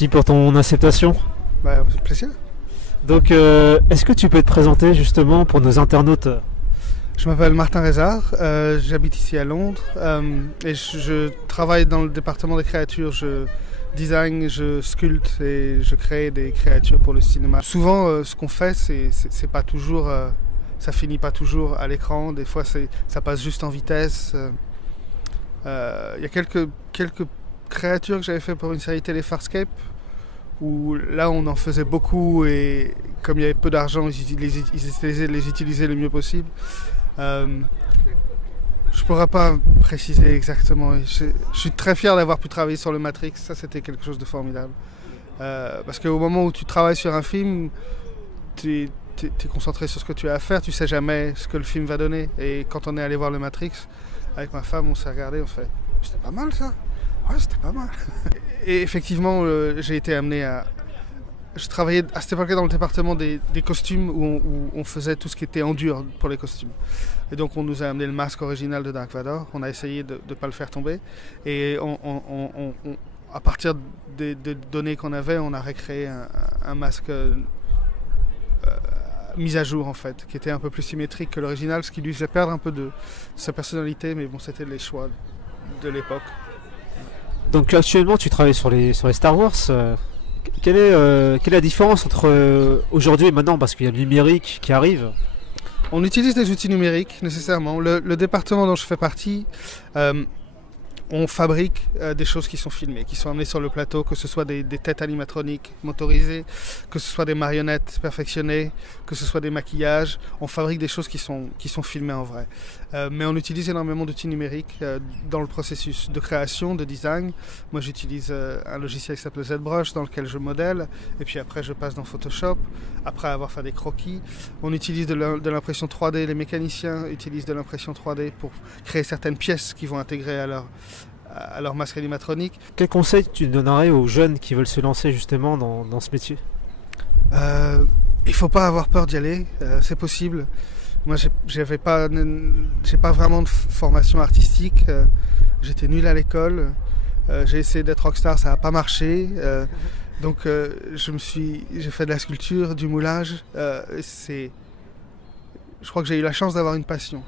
Merci pour ton acceptation. Bah, c'est plaisir. Donc, est-ce que tu peux te présenter justement pour nos internautes? Je m'appelle Martin Rézard, j'habite ici à Londres et je travaille dans le département des créatures. Je design, je sculpte et je crée des créatures pour le cinéma. Souvent, ce qu'on fait, c'est pas toujours, ça finit pas toujours à l'écran. Des fois, ça passe juste en vitesse. Il y a quelques créatures que j'avais fait pour une série télé Farscape, où là on en faisait beaucoup et comme il y avait peu d'argent, ils essayaient de les utiliser le mieux possible. Je pourrais pas préciser exactement. Je suis très fier d'avoir pu travailler sur le Matrix. Ça, c'était quelque chose de formidable. Parce qu'au moment où tu travailles sur un film, tu es concentré sur ce que tu as à faire. Tu sais jamais ce que le film va donner. Et quand on est allé voir le Matrix, avec ma femme, on s'est regardé, on fait « C'était pas mal ça ?» Ouais, c'était pas mal. Et effectivement, j'ai été amené à... Je travaillais à cette époque-là dans le département des costumes où on faisait tout ce qui était en dur pour les costumes. Et donc on nous a amené le masque original de Dark Vador. On a essayé de ne pas le faire tomber. Et à partir des données qu'on avait, on a recréé un masque mis à jour en fait, qui était un peu plus symétrique que l'original, ce qui lui faisait perdre un peu de sa personnalité. Mais bon, c'était les choix de l'époque. Donc actuellement tu travailles sur les Star Wars. Quelle est la différence entre aujourd'hui et maintenant, parce qu'il y a le numérique qui arrive? On utilise des outils numériques nécessairement. Le département dont je fais partie, on fabrique des choses qui sont filmées, qui sont amenées sur le plateau, que ce soit des têtes animatroniques motorisées, que ce soit des marionnettes perfectionnées, que ce soit des maquillages. On fabrique des choses qui sont filmées en vrai. Mais on utilise énormément d'outils numériques dans le processus de création, de design. Moi, j'utilise un logiciel qui s'appelle ZBrush, dans lequel je modèle, et puis après je passe dans Photoshop, après avoir fait des croquis. On utilise de l'impression 3D, les mécaniciens utilisent de l'impression 3D pour créer certaines pièces qui vont intégrer à leur masque animatronique. Quel conseil tu donnerais aux jeunes qui veulent se lancer justement dans ce métier? Il ne faut pas avoir peur d'y aller, c'est possible. Moi, j'ai pas vraiment de formation artistique. J'étais nul à l'école. J'ai essayé d'être rockstar, ça n'a pas marché. Donc, j'ai fait de la sculpture, du moulage. Je crois que j'ai eu la chance d'avoir une passion.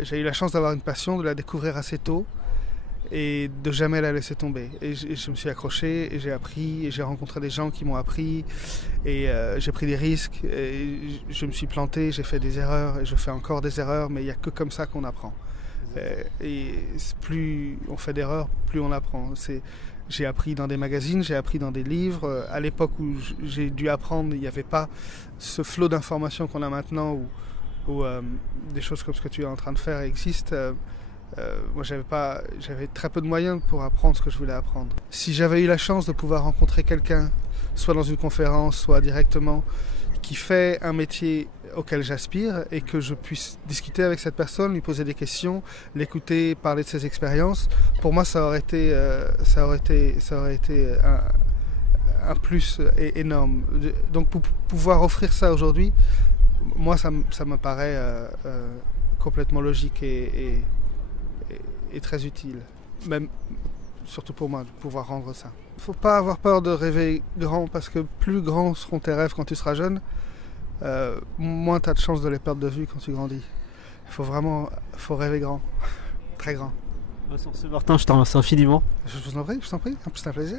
J'ai eu la chance d'avoir une passion, de la découvrir assez tôt et de jamais la laisser tomber. Et je me suis accroché et j'ai appris et j'ai rencontré des gens qui m'ont appris et j'ai pris des risques et je me suis planté, j'ai fait des erreurs et je fais encore des erreurs, mais il n'y a que comme ça qu'on apprend. Et plus on fait d'erreurs, plus on apprend. J'ai appris dans des magazines, j'ai appris dans des livres. À l'époque où j'ai dû apprendre, il n'y avait pas ce flot d'informations qu'on a maintenant où des choses comme ce que tu es en train de faire existent. Moi, j'avais très peu de moyens pour apprendre ce que je voulais apprendre. Si j'avais eu la chance de pouvoir rencontrer quelqu'un, soit dans une conférence, soit directement, qui fait un métier auquel j'aspire et que je puisse discuter avec cette personne, lui poser des questions, l'écouter, parler de ses expériences, pour moi, ça aurait été un plus énorme. Donc, pour pouvoir offrir ça aujourd'hui, moi, ça me paraît complètement logique et très utile. Même, surtout pour moi, de pouvoir rendre ça. Il ne faut pas avoir peur de rêver grand, parce que plus grands seront tes rêves quand tu seras jeune, moins tu as de chances de les perdre de vue quand tu grandis. Il faut rêver grand, très grand. Sur ce, Martin, je te remercie infiniment. Je vous en prie, c'est un plaisir.